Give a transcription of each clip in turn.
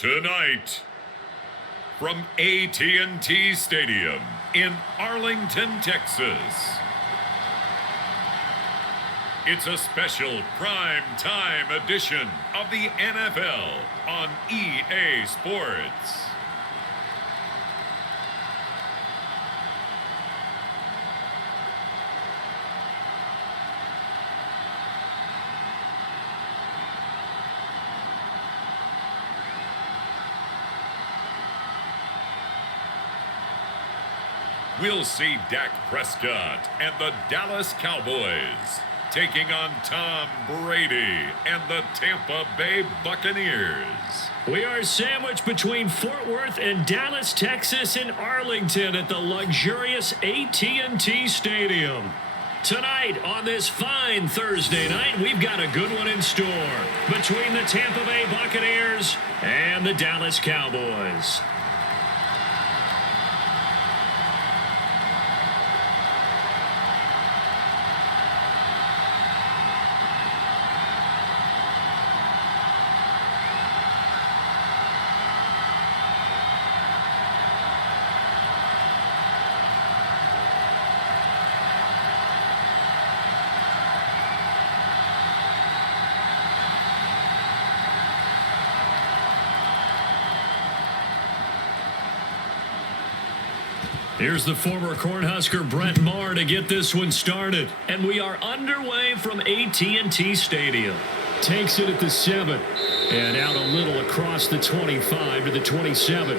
Tonight, from AT&T Stadium in Arlington, Texas, it's a special prime time edition of the NFL on EA Sports. We'll see Dak Prescott and the Dallas Cowboys taking on Tom Brady and the Tampa Bay Buccaneers. We are sandwiched between Fort Worth and Dallas, Texas, and Arlington at the luxurious AT&T Stadium. Tonight, on this fine Thursday night, we've got a good one in store between the Tampa Bay Buccaneers and the Dallas Cowboys. Here's the former Cornhusker Brett Maher to get this one started. And we are underway from AT&T Stadium. Takes it at the 7. And out a little across the 25 to the 27.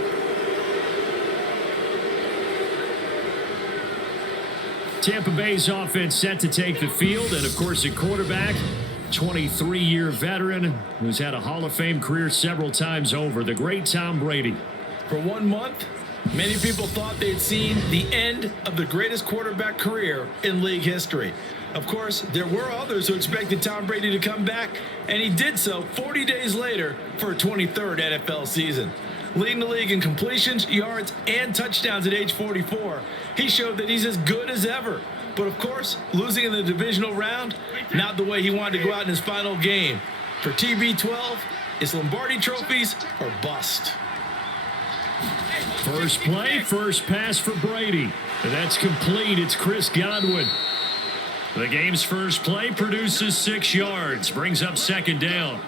Tampa Bay's offense set to take the field. And, of course, a quarterback, 23-year veteran who's had a Hall of Fame career several times over, the great Tom Brady. For 1 month, many people thought they'd seen the end of the greatest quarterback career in league history. Of course, there were others who expected Tom Brady to come back, and he did so 40 days later for a 23rd NFL season. Leading the league in completions, yards, and touchdowns at age 44, he showed that he's as good as ever. But of course, losing in the divisional round, not the way he wanted to go out in his final game. For TB12, it's Lombardi trophies or bust. First play, first pass for Brady. And that's complete. It's Chris Godwin. The game's first play produces 6 yards, brings up second down.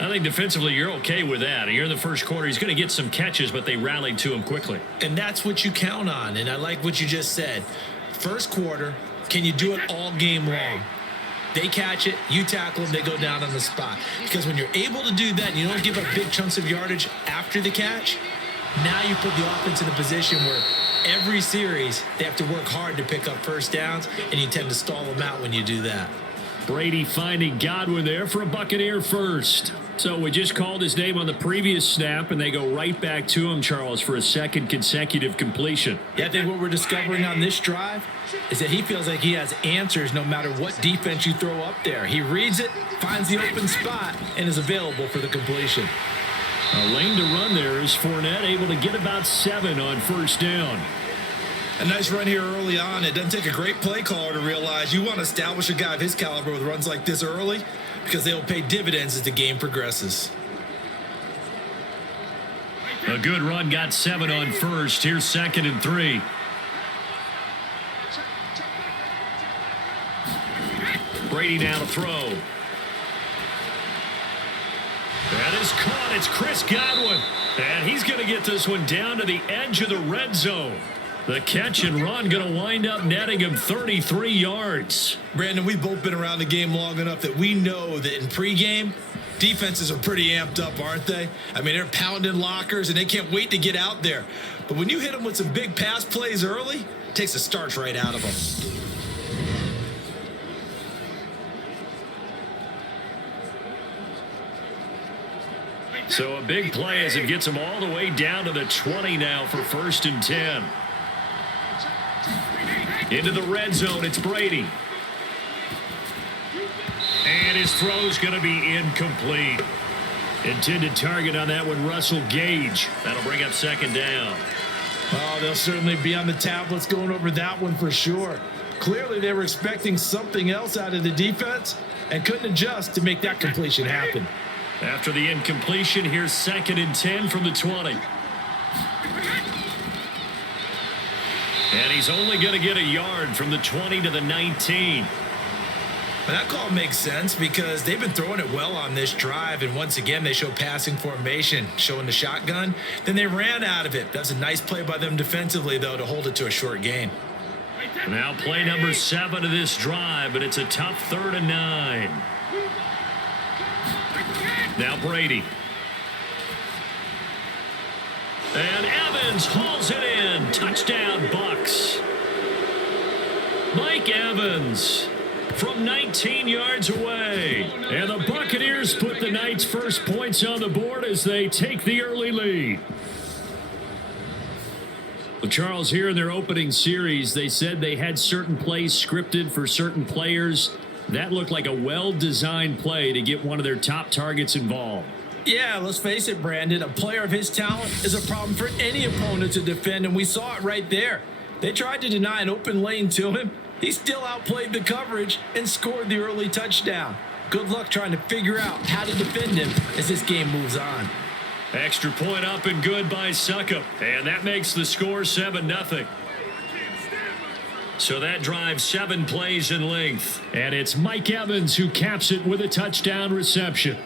I think defensively you're okay with that. You're in the first quarter. He's going to get some catches, but they rallied to him quickly. And that's what you count on, and I like what you just said. First quarter, can you do it all game long? They catch it, you tackle them, they go down on the spot. Because when you're able to do that and you don't give up big chunks of yardage after the catch, now you put the offense in a position where every series they have to work hard to pick up first downs, and you tend to stall them out when you do that. Brady finding Godwin there for a Buccaneer first. So we just called his name on the previous snap, and they go right back to him, Charles, for a second consecutive completion. Yeah, I think what we're discovering on this drive is that he feels like he has answers no matter what defense you throw up there. He reads it, finds the open spot, and is available for the completion. A lane to run there is Fournette, able to get about 7 on first down. A nice run here early on. It doesn't take a great play caller to realize you want to establish a guy of his caliber with runs like this early because they will pay dividends as the game progresses. A good run, got 7 on first. Here's 2nd and 3. Brady now to throw. That is caught. It's Chris Godwin. And he's going to get this one down to the edge of the red zone. The catch and run going to wind up netting him 33 yards. Brandon, we've both been around the game long enough that we know that in pregame, defenses are pretty amped up, aren't they? I mean, they're pounding lockers, and they can't wait to get out there. But when you hit them with some big pass plays early, it takes the starch right out of them. So a big play as it gets him all the way down to the 20 now for 1st and 10. Into the red zone, it's Brady. And his throw's going to be incomplete. Intended target on that one, Russell Gage. That'll bring up 2nd down. Oh, they'll certainly be on the tablets going over that one for sure. Clearly, they were expecting something else out of the defense and couldn't adjust to make that completion happen. After the incompletion, here's 2nd and 10 from the 20. And he's only going to get a yard from the 20 to the 19. And that call makes sense because they've been throwing it well on this drive, and once again they show passing formation, showing the shotgun. Then they ran out of it. That's a nice play by them defensively, though, to hold it to a short gain. Now play number 7 of this drive, but it's a tough 3rd and 9. Now Brady. And Evans hauls it in. Touchdown, Bucs. Mike Evans from 19 yards away. And the Buccaneers put the Knights' first points on the board as they take the early lead. Well, Charles, here in their opening series, they said they had certain plays scripted for certain players. That looked like a well-designed play to get one of their top targets involved. Yeah, let's face it, Brandon. A player of his talent is a problem for any opponent to defend, and we saw it right there. They tried to deny an open lane to him. He still outplayed the coverage and scored the early touchdown. Good luck trying to figure out how to defend him as this game moves on. Extra point up and good by Succop. And that makes the score 7-0. So that drives 7 plays in length. And it's Mike Evans who caps it with a touchdown reception.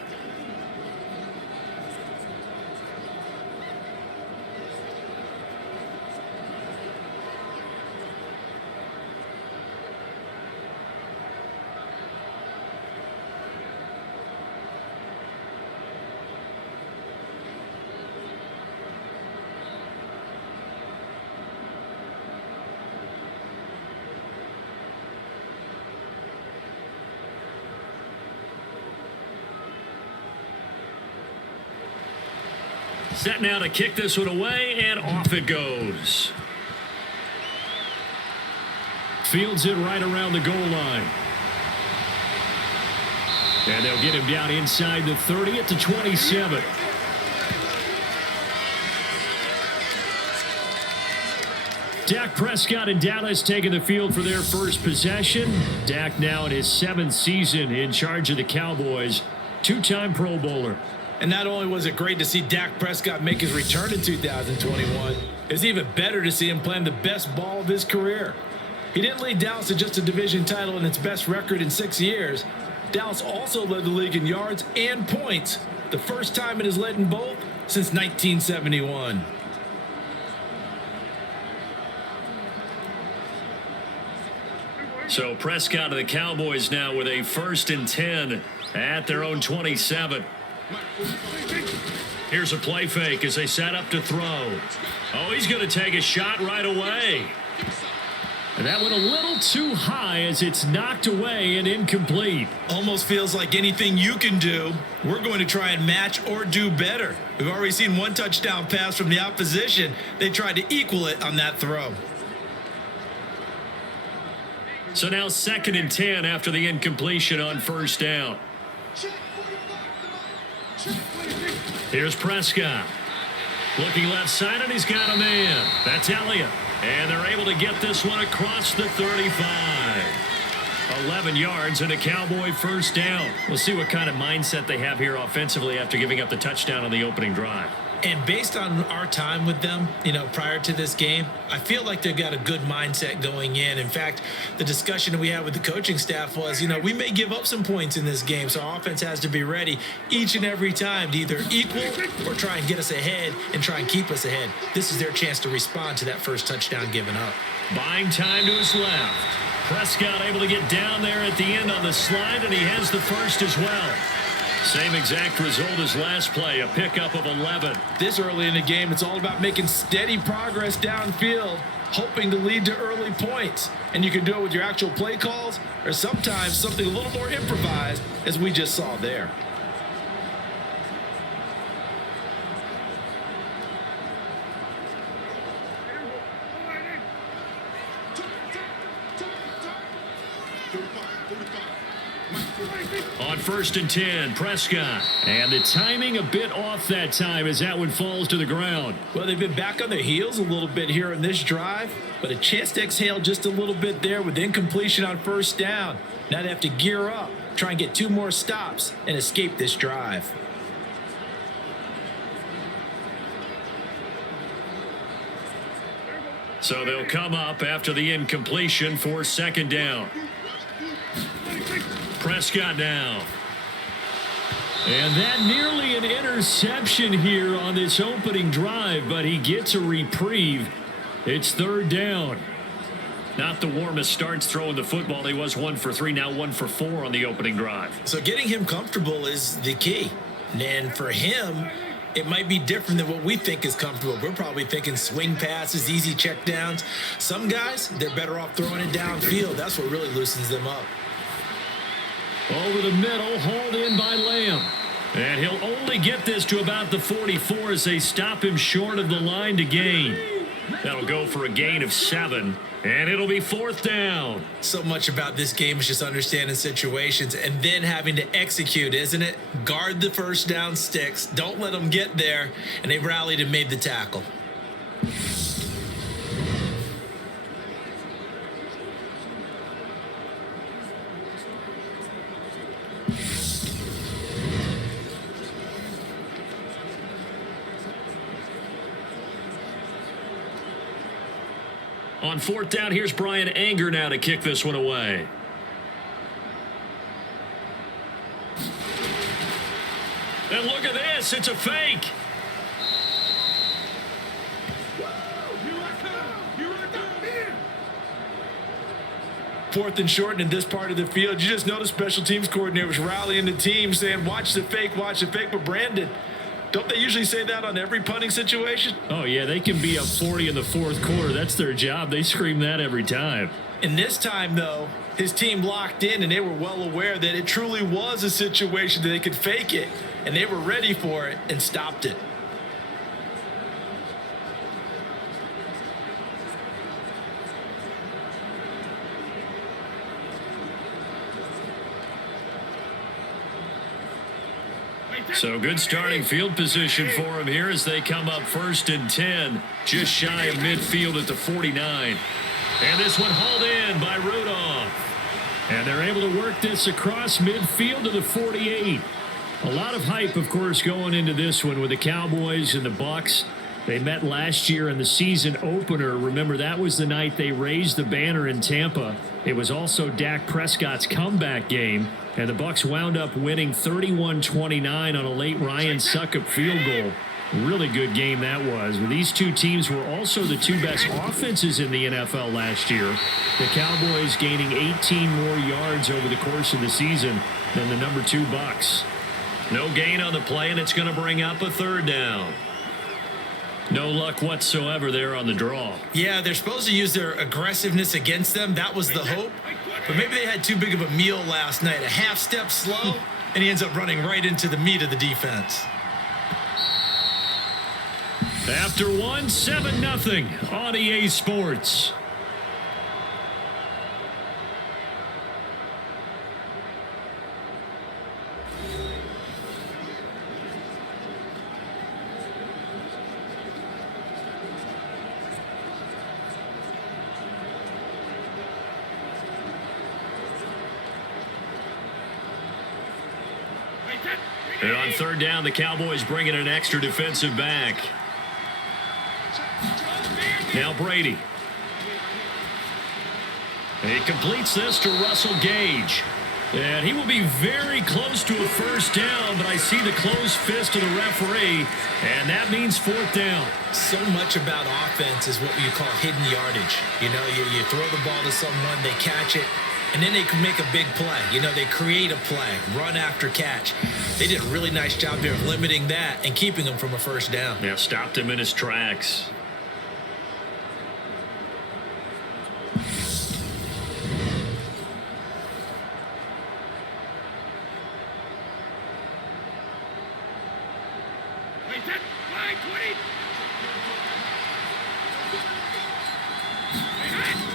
Set now to kick this one away, and off it goes. Fields it right around the goal line. And they'll get him down inside the 30 at the 27. Dak Prescott and Dallas taking the field for their first possession. Dak now in his 7th season in charge of the Cowboys. 2-time Pro Bowler. And not only was it great to see Dak Prescott make his return in 2021, it's even better to see him playing the best ball of his career. He didn't lead Dallas to just a division title and its best record in 6 years. Dallas also led the league in yards and points, the first time it has led in both since 1971. So Prescott of the Cowboys now with a 1st and 10 at their own 27. Here's a play fake as they set up to throw. Oh, he's going to take a shot right away. And that went a little too high as it's knocked away and incomplete. Almost feels like anything you can do, we're going to try and match or do better. We've already seen one touchdown pass from the opposition. They tried to equal it on that throw. So now 2nd and 10 after the incompletion on 1st down. Here's Prescott. Looking left side, and he's got a man. That's Elliott. And they're able to get this one across the 35. 11 yards and a Cowboy 1st down. We'll see what kind of mindset they have here offensively after giving up the touchdown on the opening drive. And based on our time with them, prior to this game, I feel like they've got a good mindset going in. In fact, the discussion we had with the coaching staff was, we may give up some points in this game, so our offense has to be ready each and every time to either equal or try and get us ahead and try and keep us ahead. This is their chance to respond to that first touchdown given up. Buying time to his left. Prescott able to get down there at the end on the slide, and he has the first as well. Same exact result as last play, a pickup of 11. This early in the game, it's all about making steady progress downfield, hoping to lead to early points. And you can do it with your actual play calls or sometimes something a little more improvised, as we just saw there. On 1st and 10, Prescott. And the timing a bit off that time as that one falls to the ground. Well, they've been back on their heels a little bit here in this drive, but a chance to exhale just a little bit there with incompletion on 1st down. Now they have to gear up, try and get 2 more stops, and escape this drive. So they'll come up after the incompletion for second down. Prescott now. And that nearly an interception here on this opening drive, but he gets a reprieve. It's third down. Not the warmest starts throwing the football. He was 1 for 3, now 1 for 4 on the opening drive. So getting him comfortable is the key. And for him, it might be different than what we think is comfortable. We're probably thinking swing passes, easy check downs. Some guys, they're better off throwing it downfield. That's what really loosens them up. Over the middle, hauled in by Lamb. And he'll only get this to about the 44 as they stop him short of the line to gain. That'll go for a gain of 7. And it'll be fourth down. So much about this game is just understanding situations and then having to execute, isn't it? Guard the first down sticks. Don't let them get there. And they rallied and made the tackle. On fourth down, here's Brian Anger now to kick this one away. And look at this. It's a fake. Fourth and short in this part of the field. You just noticed special teams coordinators rallying the team saying, watch the fake. But Brandon, don't they usually say that on every punting situation? Oh, yeah, they can be up 40 in the fourth quarter. That's their job. They scream that every time. And this time, though, his team locked in, and they were well aware that it truly was a situation that they could fake it, and they were ready for it and stopped it. So good starting field position for him here as they come up 1st and 10, just shy of midfield at the 49. And this one hauled in by Rudolph. And they're able to work this across midfield to the 48. A lot of hype, of course, going into this one with the Cowboys and the BUCS. They met last year in the season opener. Remember, that was the night they raised the banner in Tampa. It was also Dak Prescott's comeback game. And the BUCS wound up winning 31-29 on a late Ryan Succop field goal. Really good game that was. These two teams were also the two best offenses in the NFL last year. The Cowboys gaining 18 more yards over the course of the season than the number 2 BUCS. No gain on the play, and it's going to bring up a third down. No luck whatsoever there on the draw. Yeah, they're supposed to use their aggressiveness against them. That was the hope. But maybe they had too big of a meal last night. A half step slow, and he ends up running right into the meat of the defense. After one, 7-0 on EA Sports. And on third down, the Cowboys bring in an extra defensive back. Now Brady. And he completes this to Russell Gage. And he will be very close to a first down, but I see the closed fist of the referee, and that means fourth down. So much about offense is what you call hidden yardage. You know, you throw the ball to someone, they catch it, and then they can make a big play. You know, they create a play, run after catch. They did a really nice job there of limiting that and keeping him from a first down. Yeah, stopped him in his tracks.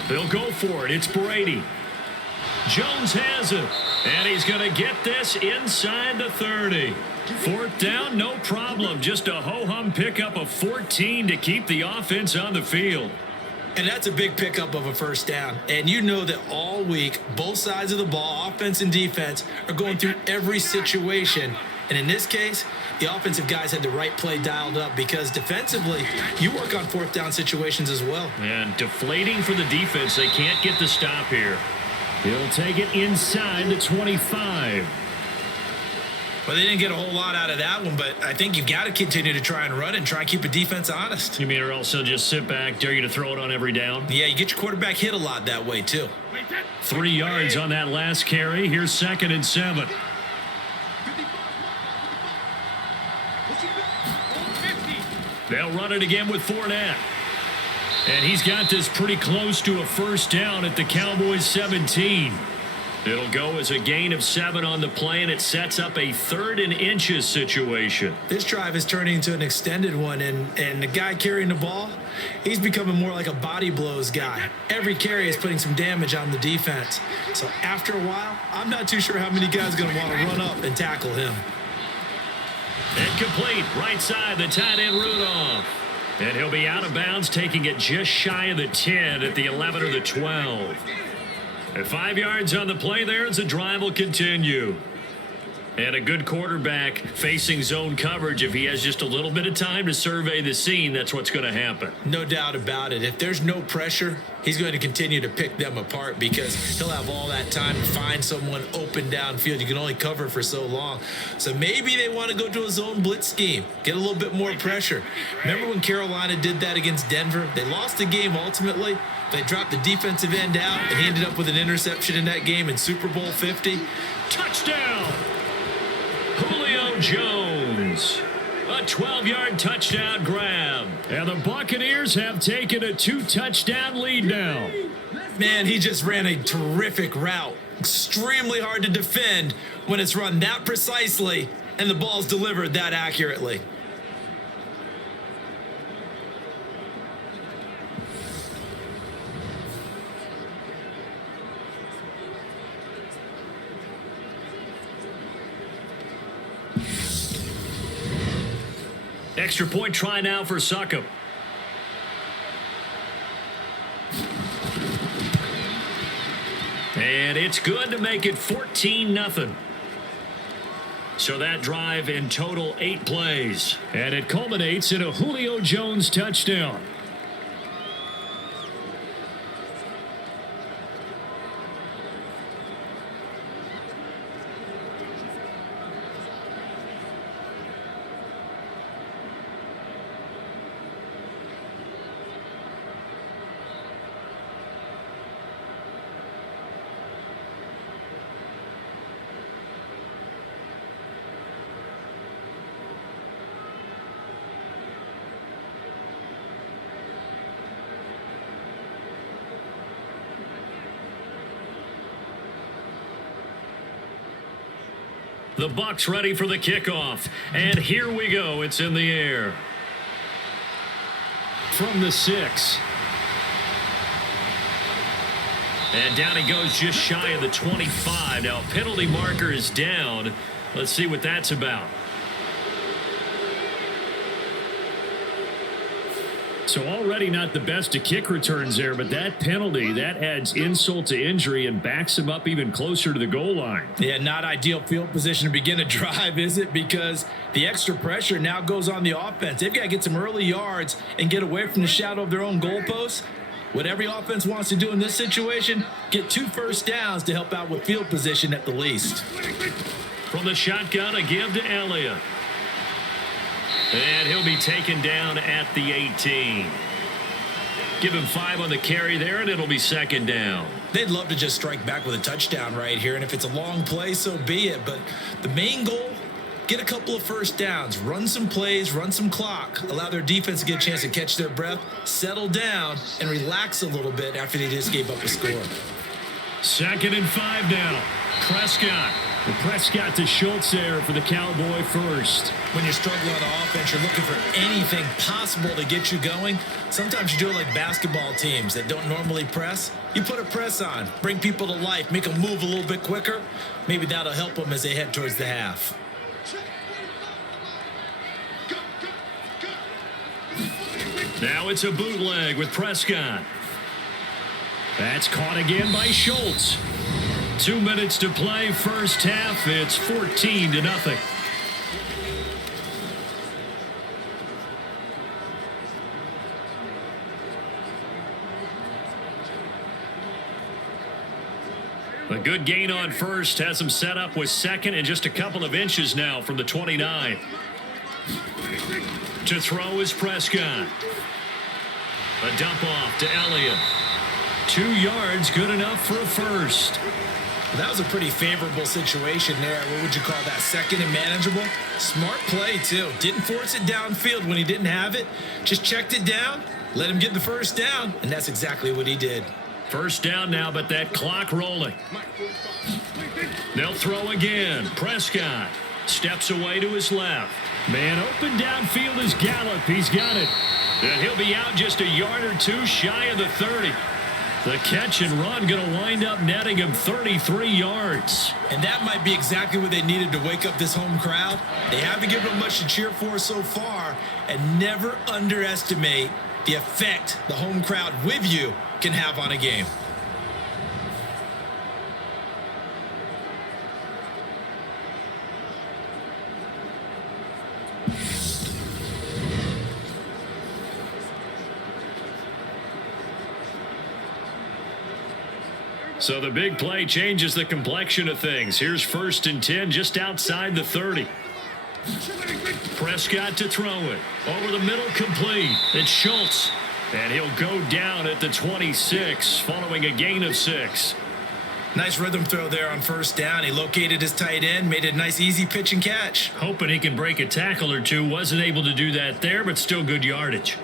They'll go for it. It's Brady. Jones has it. And he's going to get this inside the 30. Fourth down, no problem. Just a ho-hum pickup of 14 to keep the offense on the field. And that's a big pickup of a first down. And you know that all week, both sides of the ball, offense and defense, are going through every situation And in this case, the offensive guys had the right play dialed up because defensively, you work on fourth down situations as well. And deflating for the defense. They can't get the stop here. He'll take it inside the 25. Well, they didn't get a whole lot out of that one, but I think you've got to continue to try and run and try and keep a defense honest. You mean or also just sit back, dare you to throw it on every down? Yeah, you get your quarterback hit a lot that way, too. 3 yards on that last carry. Here's 2nd and 7. They'll run it again with Fournette. And he's got this pretty close to a first down at the Cowboys 17. It'll go as a gain of 7 on the play, and it sets up a 3rd and inches situation. This drive is turning into an extended one, and the guy carrying the ball, he's becoming more like a body blows guy. Every carry is putting some damage on the defense. So after a while, I'm not too sure how many guys are going to want to run up and tackle him. Incomplete, right side, the tight end Rudolph. And he'll be out of bounds, taking it just shy of the 10 at the 11 or the 12. At 5 yards on the play there as the drive will continue. And a good quarterback facing zone coverage. If he has just a little bit of time to survey the scene, that's what's going to happen. No doubt about it. If there's no pressure, he's going to continue to pick them apart because he'll have all that time to find someone open downfield. You can only cover for so long. So maybe they want to go to a zone blitz scheme, get a little bit more pressure. Remember when Carolina did that against Denver? They lost the game ultimately. They dropped the defensive end out, and he ended up with an interception in that game in Super Bowl 50. Touchdown! Julio Jones. A 12-yard touchdown grab. And the Buccaneers have taken a 2-touchdown lead now. Man, he just ran a terrific route. Extremely hard to defend when it's run that precisely and the ball's delivered that accurately. Extra point try now for Succop. And it's good to make it 14-0. So that drive in total 8 plays. And it culminates in a Julio Jones touchdown. The BUCS ready for the kickoff. And here we go. It's in the air. From the 6. And down he goes just shy of the 25. Now, penalty marker is down. Let's see what that's about. So already not the best of kick returns there, but that penalty, that adds insult to injury and backs him up even closer to the goal line. Yeah, not ideal field position to begin a drive, is it? Because the extra pressure now goes on the offense. They've got to get some early yards and get away from the shadow of their own goalposts. What every offense wants to do in this situation, get 2 first downs to help out with field position at the least. From the shotgun, a give to Elliott. And he'll be taken down at the 18. Give him 5 on the carry there, and it'll be 2nd down. They'd love to just strike back with a touchdown right here, and if it's a long play, so be it. But the main goal, get a couple of first downs, run some plays, run some clock, allow their defense to get a chance to catch their breath, settle down, and relax a little bit after they just gave up a score. 2nd and 5 now. Prescott. And Prescott to Schultz there for the Cowboy first. When you're struggling on the offense, you're looking for anything possible to get you going. Sometimes you do it like basketball teams that don't normally press. You put a press on, bring people to life, make them move a little bit quicker. Maybe that'll help them as they head towards the half. Now it's a bootleg with Prescott. That's caught again by Schultz. 2 minutes to play first half. It's 14-0. good gain on first. Has him set up with second and just a couple of inches now from the 29. To throw is Prescott. A dump off to Elliott. 2 yards, good enough for a first. That was a pretty favorable situation there. What would you call that? Second and manageable? Smart play, too. Didn't force it downfield when he didn't have it. Just checked it down, let him get the first down, and that's exactly what he did. First down now, but that clock rolling. They'll throw again. Prescott steps away to his left. Man open downfield is Gallup. He's got it. And he'll be out just a yard or two shy of the 30. The catch and run going to wind up netting him 33 yards. And that might be exactly what they needed to wake up this home crowd. They haven't given them much to cheer for so far, and never underestimate the effect the home crowd with you can have on a game. So the big play changes the complexion of things. Here's 1st and 10 just outside the 30. Prescott to throw it. Over the middle, complete. It's Schultz. And he'll go down at the 26 following a gain of 6. Nice rhythm throw there on first down. He located his tight end, made a nice easy pitch and catch. Hoping he can break a tackle or two. Wasn't able to do that there, but still good yardage.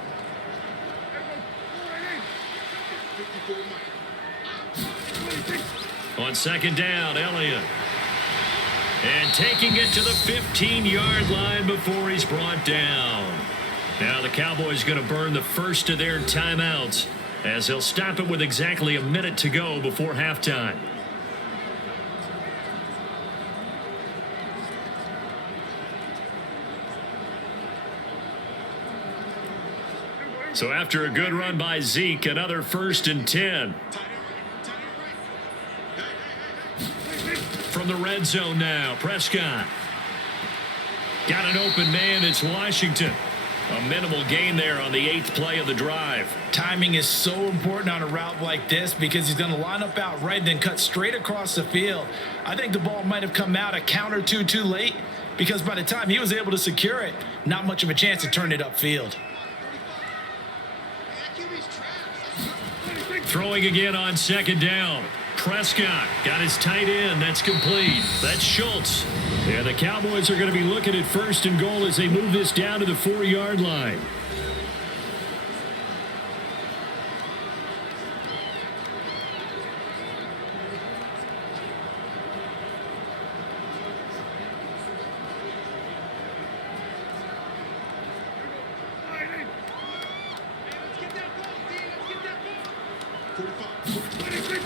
On second down, Elliott. And taking it to the 15-yard line before he's brought down. Now the Cowboys going to burn the first of their timeouts as they'll stop it with exactly a minute to go before halftime. So after a good run by Zeke, another 1st and 10. From the red zone now, Prescott. Got an open man, it's Washington. A minimal gain there on the 8th play of the drive. Timing is so important on a route like this because he's going to line up out right and then cut straight across the field. I think the ball might have come out a count or two too late because by the time he was able to secure it, not much of a chance to turn it upfield. Throwing again on second down. Prescott got his tight end. That's complete. That's Schultz. And the Cowboys are going to be looking at 1st and goal as they move this down to the 4-yard line.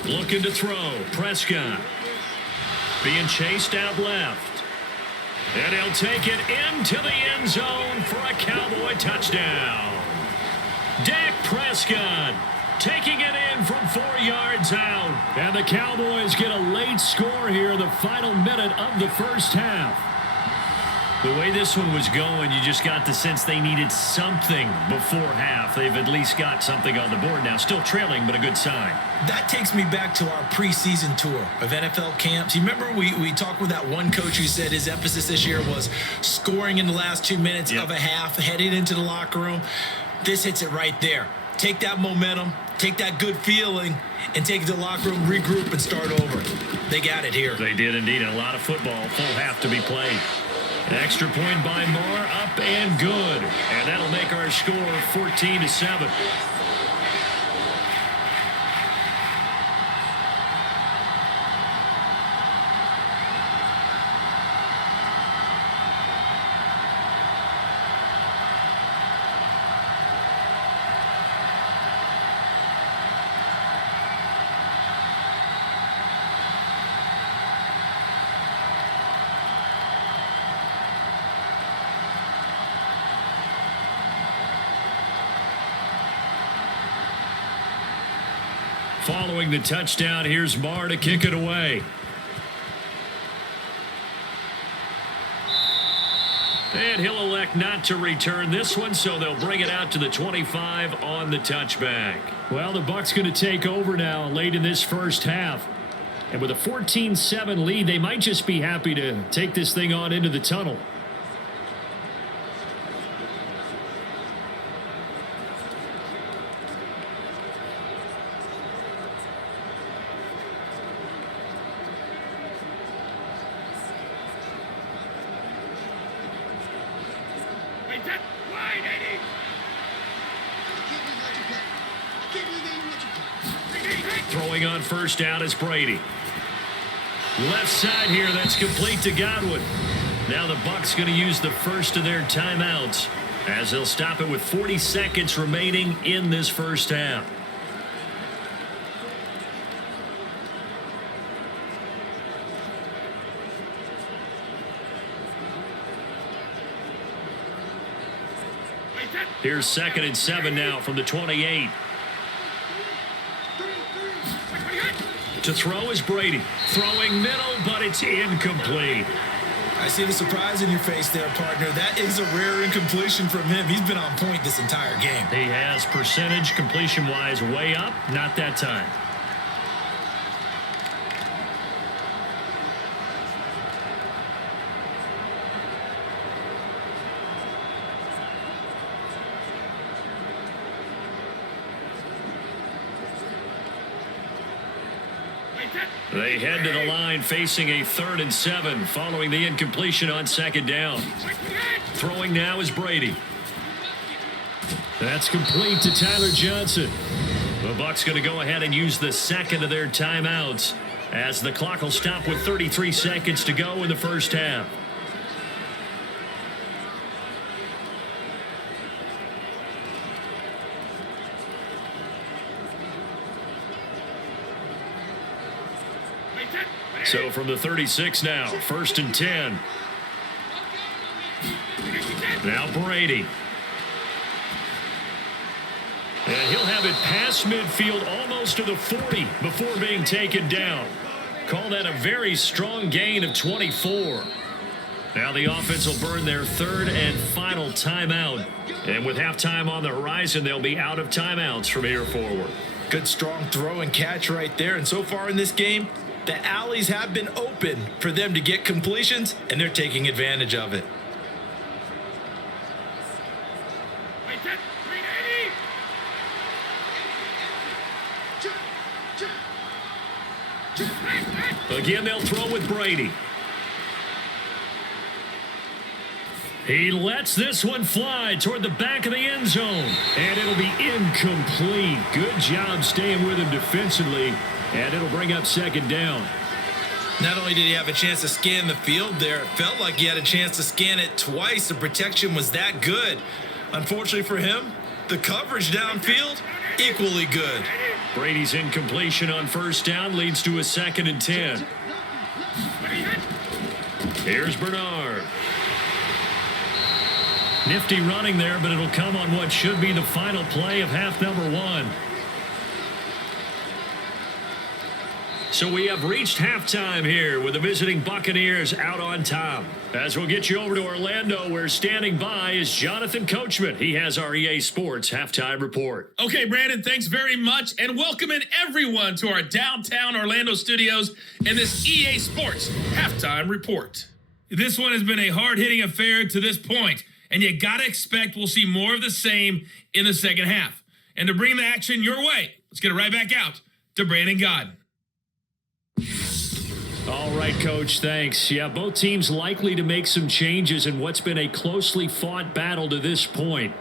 Looking to throw. Prescott. Being chased out left. And he'll take it into the end zone for a Cowboy touchdown. Dak Prescott taking it in from 4 yards out. And the Cowboys get a late score here in the final minute of the first half. The way this one was going, you just got the sense they needed something before half. They've at least got something on the board now. Still trailing, but a good sign. That takes me back to our preseason tour of NFL camps. You remember we talked with that one coach who said his emphasis this year was scoring in the last 2 minutes of a half, heading into the locker room. This hits it right there. Take that momentum, take that good feeling, and take it to the locker room, regroup, and start over. They got it here. They did indeed. A lot of football, full half to be played. An extra point by Moore, up and good. And that'll make our score 14-7. Following the touchdown, here's Marr to kick it away. And he'll elect not to return this one, so they'll bring it out to the 25 on the touchback. Well, the BUCS going to take over now late in this first half. And with a 14-7 lead, they might just be happy to take this thing on into the tunnel. Throwing on first down is Brady. Left side here, that's complete to Godwin. Now the BUCS going to use the first of their timeouts as they'll stop it with 40 seconds remaining in this first half. Here's 2nd and 7 now from the 28. To throw is Brady. Throwing middle, but it's incomplete. I see the surprise in your face there, partner. That is a rare incompletion from him. He's been on point this entire game. He has percentage completion-wise way up. Not that time. They head to the line facing a 3rd and 7 following the incompletion on 2nd down. Throwing now is Brady. That's complete to Tyler Johnson. The BUCS going to go ahead and use the 2nd of their timeouts as the clock will stop with 33 seconds to go in the first half. So from the 36 now, 1st and 10. Now Brady. And he'll have it past midfield almost to the 40 before being taken down. Call that a very strong gain of 24. Now the offense will burn their 3rd and final timeout. And with halftime on the horizon, they'll be out of timeouts from here forward. Good strong throw and catch right there. And so far in this game, the alleys have been open for them to get completions, and they're taking advantage of it. Again, they'll throw with Brady. He lets this one fly toward the back of the end zone, and it'll be incomplete. Good job staying with him defensively. And it'll bring up 2nd down. Not only did he have a chance to scan the field there, it felt like he had a chance to scan it twice. The protection was that good. Unfortunately for him, the coverage downfield, equally good. Brady's incompletion on 1st down leads to a 2nd and 10. Here's Bernard. Nifty running there, but it'll come on what should be the final play of half number 1. So we have reached halftime here with the visiting Buccaneers out on top. As we'll get you over to Orlando, where standing by is Jonathan Coachman. He has our EA Sports halftime report. Okay, Brandon, thanks very much. And welcoming everyone to our downtown Orlando studios in this EA Sports halftime report. This one has been a hard-hitting affair to this point, and you got to expect we'll see more of the same in the second half. And to bring the action your way, let's get it right back out to Brandon Godden. All right, Coach, thanks. Yeah, both teams likely to make some changes in what's been a closely fought battle to this point.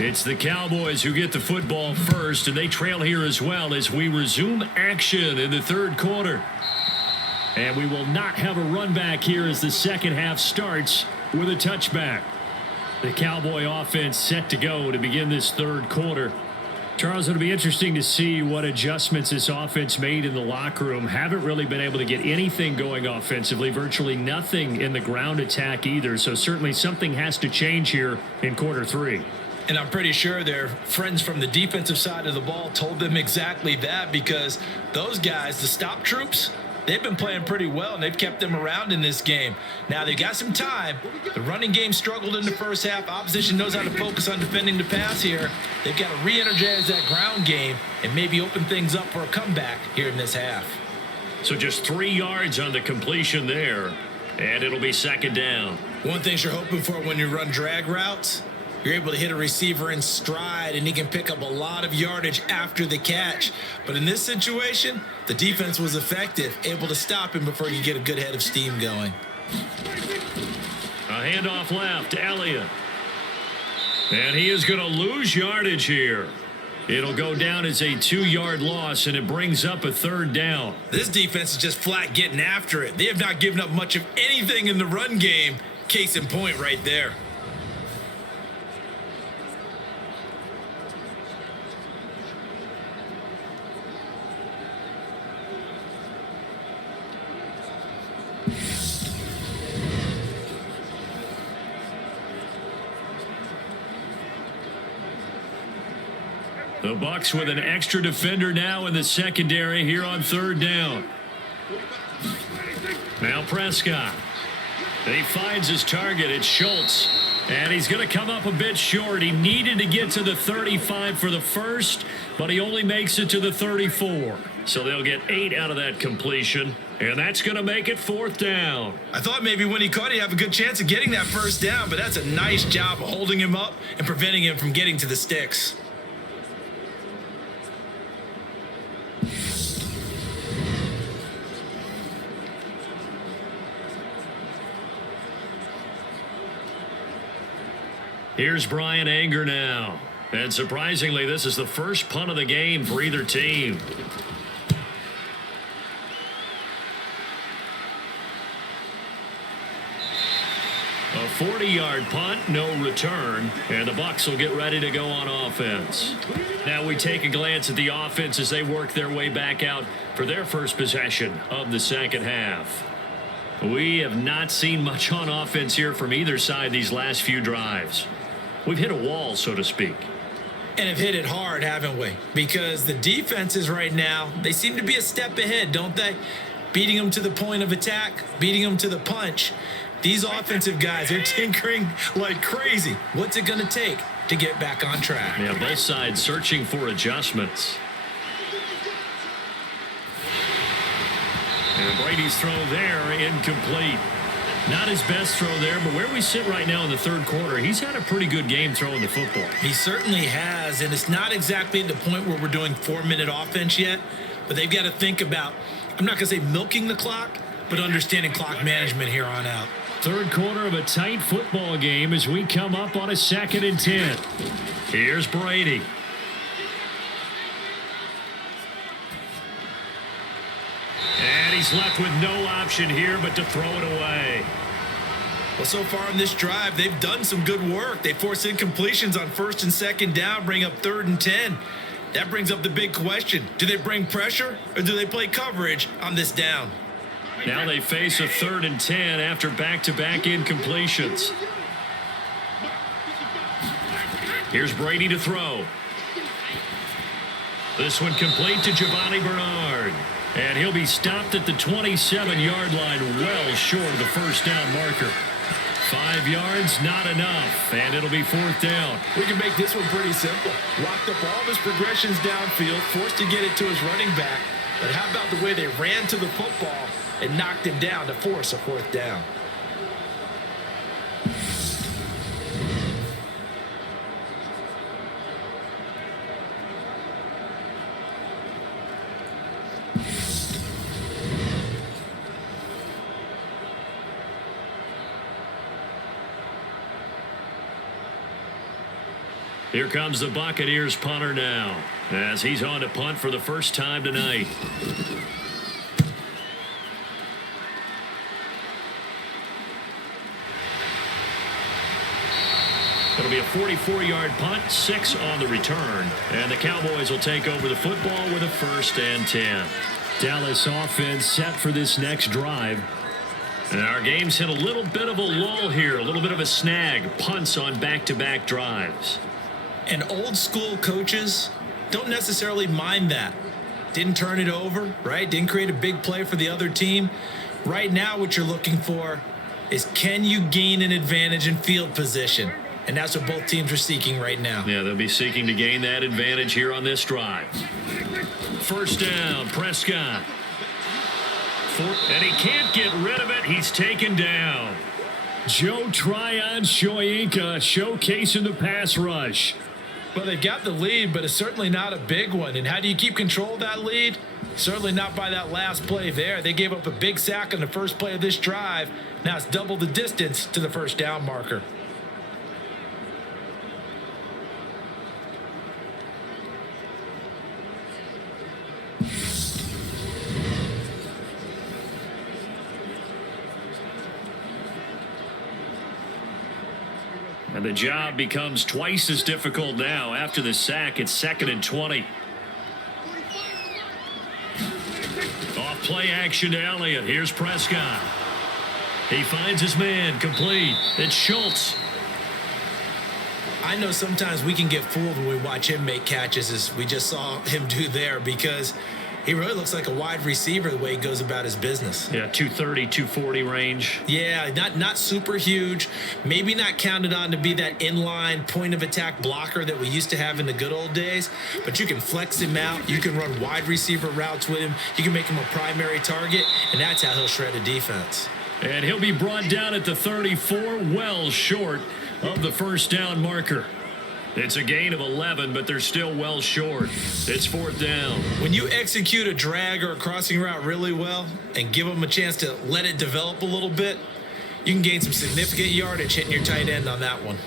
It's the Cowboys who get the football first, and they trail here as well as we resume action in the 3rd quarter. And we will not have a run back here as the second half starts with a touchback. The Cowboy offense set to go to begin this third quarter. Charles, it'll be interesting to see what adjustments this offense made in the locker room. Haven't really been able to get anything going offensively, virtually nothing in the ground attack either. So certainly something has to change here in quarter three. And I'm pretty sure their friends from the defensive side of the ball told them exactly that, because those guys, the stop troops, they've been playing pretty well, and they've kept them around in this game. Now, they've got some time. The running game struggled in the first half. Opposition knows how to focus on defending the pass here. They've got to re-energize that ground game and maybe open things up for a comeback here in this half. So just 3 yards on the completion there, and it'll be second down. One thing you're hoping for when you run drag routes, you're able to hit a receiver in stride, and he can pick up a lot of yardage after the catch. But in this situation, the defense was effective, able to stop him before he could get a good head of steam going. A handoff left to Elliott. And he is going to lose yardage here. It'll go down as a 2-yard loss, and it brings up a third down. This defense is just flat getting after it. They have not given up much of anything in the run game. Case in point right there. The BUCS with an extra defender now in the secondary here on third down. Now Prescott. He finds his target. It's Schultz. And he's going to come up a bit short. He needed to get to the 35 for the first, but he only makes it to the 34. So they'll get 8 out of that completion, and that's going to make it fourth down. I thought maybe when he caught it, he'd have a good chance of getting that first down, but that's a nice job of holding him up and preventing him from getting to the sticks. Here's Brian Anger now. And surprisingly, this is the first punt of the game for either team. A 40-yard punt, no return, and the BUCS will get ready to go on offense. Now we take a glance at the offense as they work their way back out for their first possession of the second half. We have not seen much on offense here from either side these last few drives. We've hit a wall, so to speak. And have hit it hard, haven't we? Because the defenses right now, they seem to be a step ahead, don't they? Beating them to the point of attack, beating them to the punch. These offensive guys are tinkering like crazy. What's it going to take to get back on track? Yeah, both sides searching for adjustments. And Brady's throw there, incomplete. Not his best throw there, but where we sit right now in the third quarter, he's had a pretty good game throwing the football. He certainly has, and it's not exactly at the point where we're doing 4-minute offense yet, but they've got to think about, I'm not going to say milking the clock, but understanding clock management here on out. Third quarter of a tight football game as we come up on a 2nd and 10. Here's Brady. And he's left with no option here but to throw it away. Well, so far in this drive, they've done some good work. They force incompletions on 1st and 2nd down, bring up 3rd and 10. That brings up the big question. Do they bring pressure or do they play coverage on this down? Now they face a 3rd and 10 after back-to-back incompletions. Here's Brady to throw. This one complete to Giovanni Bernard. And he'll be stopped at the 27-yard line, well short of the first down marker. 5 yards, not enough, and it'll be fourth down. We can make this one pretty simple. Locked up all of his progressions downfield, forced to get it to his running back. But how about the way they ran to the football and knocked him down to force a fourth down? Here comes the Buccaneers punter now, as he's on to punt for the first time tonight. It'll be a 44-yard punt, 6 on the return. And the Cowboys will take over the football with a 1st and 10. Dallas offense set for this next drive. And our game's hit a little bit of a lull here, a little bit of a snag. Punts on back-to-back drives. And old school coaches don't necessarily mind that. Didn't turn it over, right? Didn't create a big play for the other team. Right now what you're looking for is, can you gain an advantage in field position? And that's what both teams are seeking right now. Yeah, they'll be seeking to gain that advantage here on this drive. 1st down, Prescott. And he can't get rid of it. He's taken down. Joe Tryon-Shoyinka showcasing the pass rush. Well, they got the lead, but it's certainly not a big one. And how do you keep control of that lead? Certainly not by that last play there. They gave up a big sack on the first play of this drive. Now it's double the distance to the 1st down marker. And the job becomes twice as difficult now. After the sack, it's 2nd and 20. Off play action to Elliott. Here's Prescott. He finds his man, complete. It's Schultz. I know sometimes we can get fooled when we watch him make catches, as we just saw him do there, because he really looks like a wide receiver the way he goes about his business. Yeah, 230, 240 range. Yeah, not super huge. Maybe not counted on to be that inline point of attack blocker that we used to have in the good old days. But you can flex him out. You can run wide receiver routes with him. You can make him a primary target, and that's how he'll shred a defense. And he'll be brought down at the 34, well short of the 1st down marker. It's a gain of 11, but they're still well short. It's 4th down. When you execute a drag or a crossing route really well and give them a chance to let it develop a little bit, you can gain some significant yardage hitting your tight end on that one.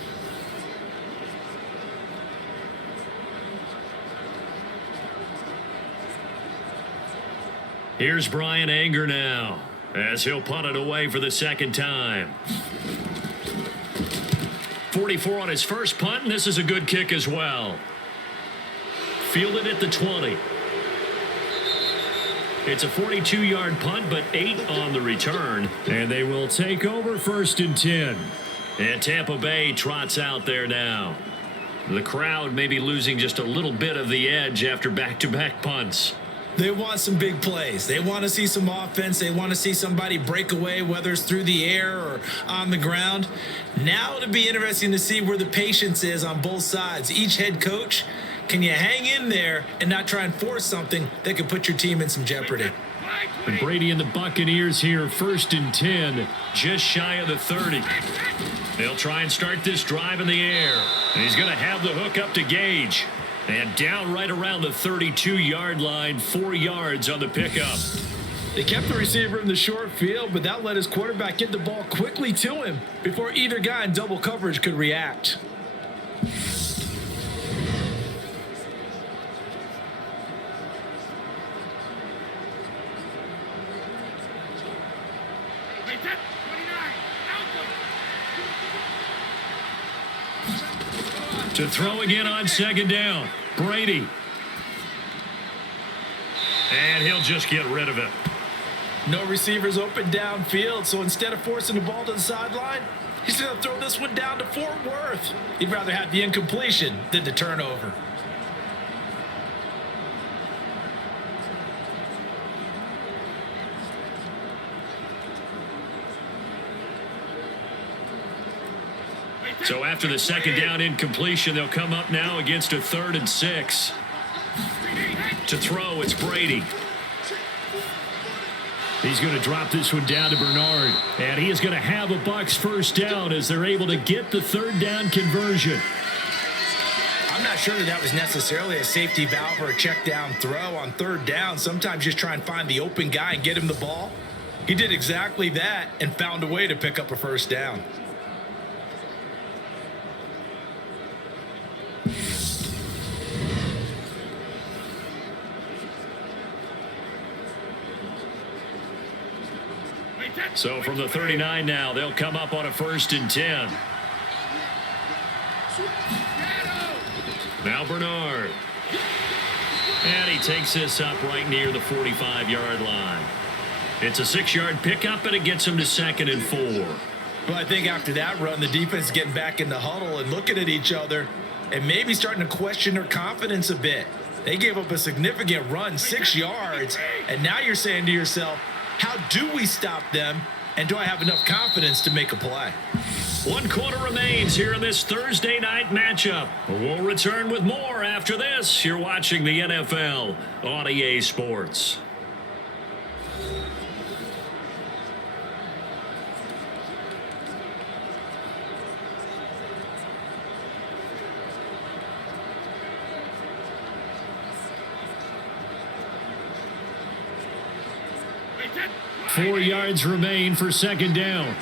Here's Brian Anger now, as he'll punt it away for the 2nd time. 44 on his first punt, and this is a good kick as well. Fielded at the 20. It's a 42-yard punt, but 8 on the return. And they will take over 1st and 10. And Tampa Bay trots out there now. The crowd may be losing just a little bit of the edge after back-to-back punts. They want some big plays. They want to see some offense. They want to see somebody break away, whether it's through the air or on the ground. Now it'll be interesting to see where the patience is on both sides. Each head coach, can you hang in there and not try and force something that could put your team in some jeopardy? And Brady and the Buccaneers here, 1st and 10, just shy of the 30. They'll try and start this drive in the air. And he's going to have the hook up to Gage. And down right around the 32-yard line, 4 yards on the pickup. They kept the receiver in the short field, but that let his quarterback get the ball quickly to him before either guy in double coverage could react. To throw again on 2nd down, Brady. And he'll just get rid of it. No receivers open downfield, so instead of forcing the ball to the sideline, he's going to throw this one down to Fort Worth. He'd rather have the incompletion than the turnover. So after the 2nd down incompletion, they'll come up now against a 3rd and 6. To throw, it's Brady. He's going to drop this one down to Bernard. And he is going to have a BUCS 1st down as they're able to get the 3rd down conversion. I'm not sure that was necessarily a safety valve or a check down throw on 3rd down. Sometimes just try and find the open guy and get him the ball. He did exactly that and found a way to pick up a 1st down. So from the 39 now, they'll come up on a 1st and 10. Now Bernard. And he takes this up right near the 45-yard line. It's a 6-yard pickup, and it gets him to 2nd and 4. Well, I think after that run, the defense is getting back in the huddle and looking at each other and maybe starting to question their confidence a bit. They gave up a significant run, 6 yards, and now you're saying to yourself, how do we stop them, and do I have enough confidence to make a play? 1 quarter remains here in this Thursday night matchup. We'll return with more after this. You're watching the NFL on EA Sports. Four yards remain for 2nd down.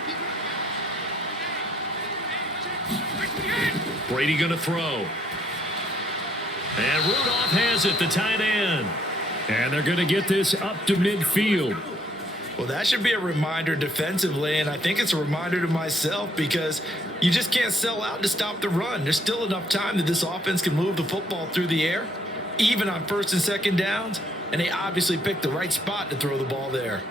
Brady going to throw. And Rudolph has it, the tight end. And they're going to get this up to midfield. Well, that should be a reminder defensively, and I think it's a reminder to myself because you just can't sell out to stop the run. There's still enough time that this offense can move the football through the air, even on 1st and 2nd downs, and they obviously picked the right spot to throw the ball there.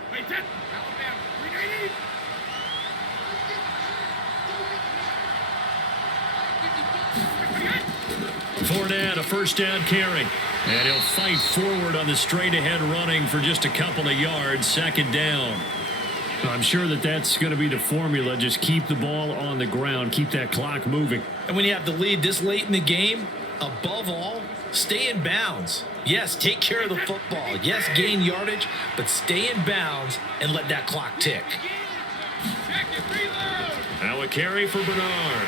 Fournette, a 1st down carry. And he'll fight forward on the straight-ahead running for just a couple of yards, 2nd down. I'm sure that's going to be the formula. Just keep the ball on the ground, keep that clock moving. And when you have the lead this late in the game, above all, stay in bounds. Yes, take care of the football. Yes, gain yardage, but stay in bounds and let that clock tick. Now a carry for Bernard.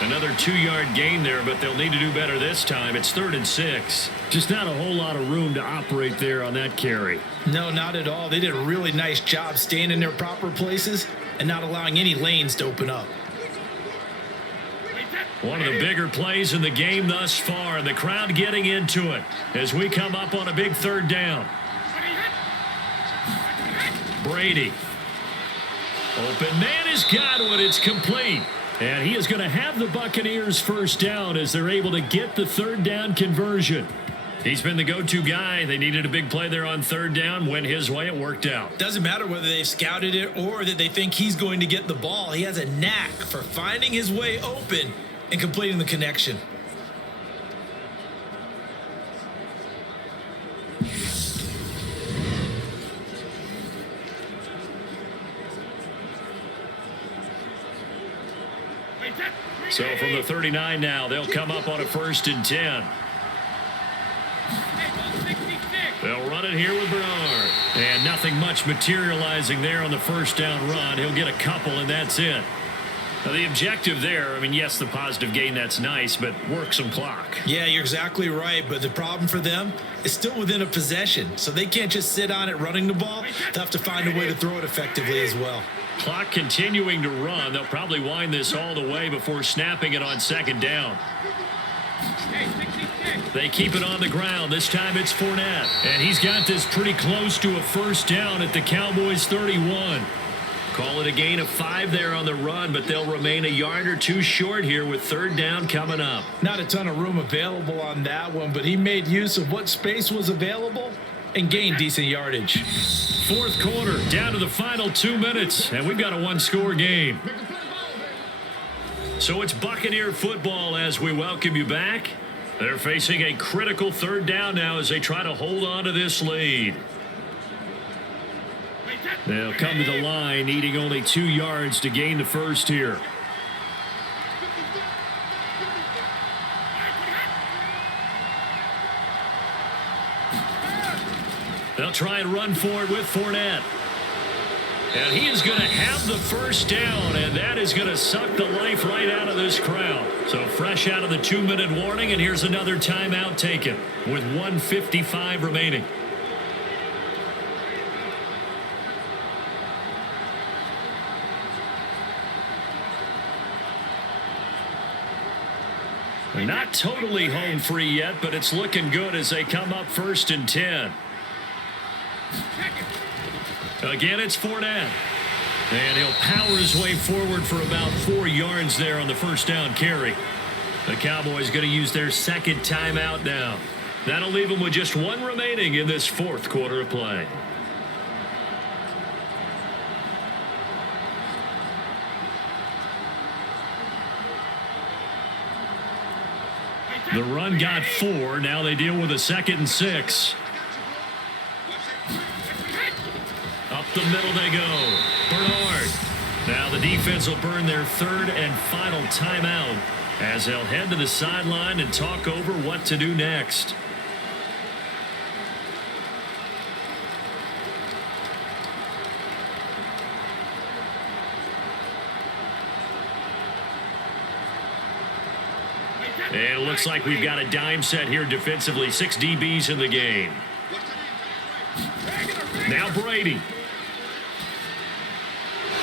Another 2-yard gain there, but they'll need to do better this time. It's 3rd and 6. Just not a whole lot of room to operate there on that carry. No, not at all. They did a really nice job staying in their proper places and not allowing any lanes to open up. One of the bigger plays in the game thus far, and the crowd getting into it as we come up on a big 3rd down. Brady. Open man has got one. It's complete. And he is going to have the Buccaneers 1st down as they're able to get the 3rd down conversion. He's been the go-to guy. They needed a big play there on 3rd down. Went his way. It worked out. Doesn't matter whether they've scouted it or that they think he's going to get the ball. He has a knack for finding his way open and completing the connection. So from the 39 now, they'll come up on a 1st and 10. They'll run it here with Bernard. And nothing much materializing there on the 1st down run. He'll get a couple, and that's it. Now, the objective there, I mean, yes, the positive gain, that's nice, but work some clock. Yeah, you're exactly right, but the problem for them is still within a possession, so they can't just sit on it running the ball. They'll have to find a way to throw it effectively as well. Clock continuing to run. They'll probably wind this all the way before snapping it on 2nd down. They keep it on the ground. This time it's Fournette. And he's got this pretty close to a 1st down at the Cowboys 31. Call it a gain of 5 there on the run, but they'll remain a yard or 2 short here with 3rd down coming up. Not a ton of room available on that one, but he made use of what space was available and gained decent yardage. 4th quarter, down to the final 2 minutes, and we've got a 1-score game. So it's Buccaneer football as we welcome you back. They're facing a critical 3rd down now as they try to hold on to this lead. They'll come to the line, needing only 2 yards to gain the 1st here. They'll try and run for it with Fournette. And he is going to have the 1st down, and that is going to suck the life right out of this crowd. So fresh out of the 2-minute warning, and here's another timeout taken with 1:55 remaining. Not totally home free yet, but it's looking good as they come up 1st and 10. Again, it's Fournette. And he'll power his way forward for about 4 yards there on the first down carry. The Cowboys going to use their second timeout now. That'll leave them with just 1 remaining in this fourth quarter of play. The run got 4. Now they deal with a 2nd and 6. Up the middle they go. Bernard. Now the defense will burn their 3rd and final timeout as they'll head to the sideline and talk over what to do next. And it looks like we've got a dime set here defensively. 6 DBs in the game. Now Brady.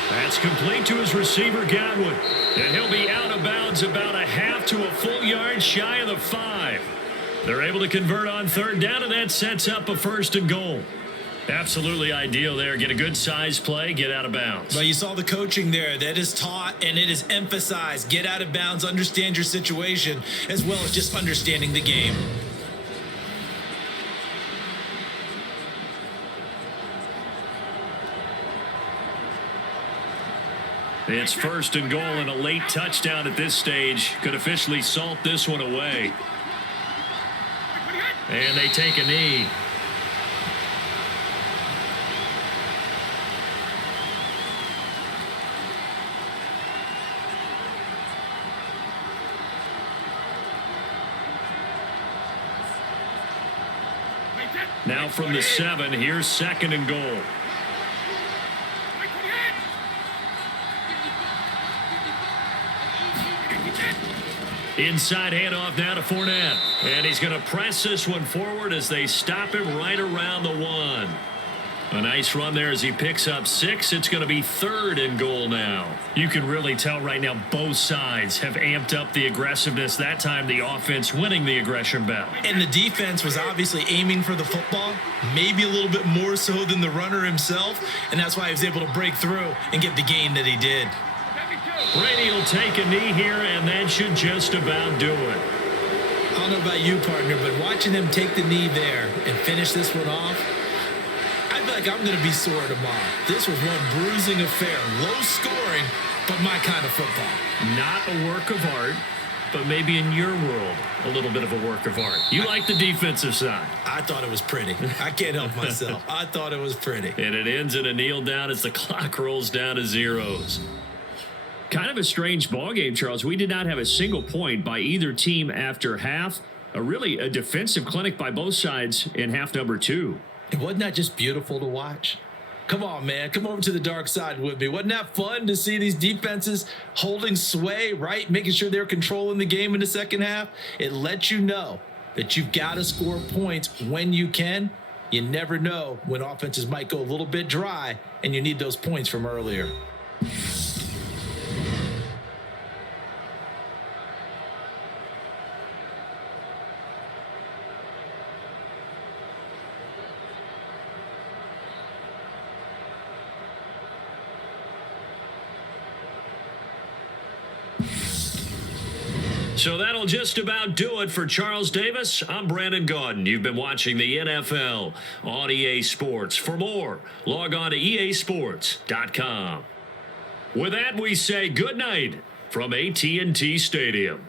That's complete to his receiver, Godwin. And he'll be out of bounds about a half to a full yard shy of the 5. They're able to convert on 3rd down, and that sets up a 1st and goal. Absolutely ideal there. Get a good size play, get out of bounds. Well, you saw the coaching there. That is taught and it is emphasized. Get out of bounds, understand your situation, as well as just understanding the game. It's 1st and goal, and a late touchdown at this stage could officially salt this one away. And they take a knee. Now from the 7, here's 2nd and goal. Inside handoff now to Fournette. And he's going to press this one forward as they stop him right around the 1. A nice run there as he picks up 6. It's going to be 3rd and goal now. You can really tell right now both sides have amped up the aggressiveness. That time the offense winning the aggression battle. And the defense was obviously aiming for the football, maybe a little bit more so than the runner himself. And that's why he was able to break through and get the gain that he did. Brady will take a knee here, and that should just about do it. I don't know about you, partner, but watching him take the knee there and finish this one off, I feel like I'm going to be sore tomorrow. This was one bruising affair. Low scoring, but my kind of football. Not a work of art, but maybe in your world, a little bit of a work of art. You like the defensive side. I thought it was pretty. I can't help myself. I thought it was pretty. And it ends in a kneel down as the clock rolls down to zeros. Kind of a strange ball game, Charles. We did not have a single point by either team after half. Really a defensive clinic by both sides in half number 2. And wasn't that just beautiful to watch? Come on, man. Come over to the dark side with me. Wasn't that fun to see these defenses holding sway, right? Making sure they're controlling the game in the second half. It lets you know that you've got to score points when you can. You never know when offenses might go a little bit dry, and you need those points from earlier. So that'll just about do it for Charles Davis. I'm Brandon Gaudin. You've been watching the NFL on EA Sports. For more, log on to easports.com. With that, we say good night from AT&T Stadium.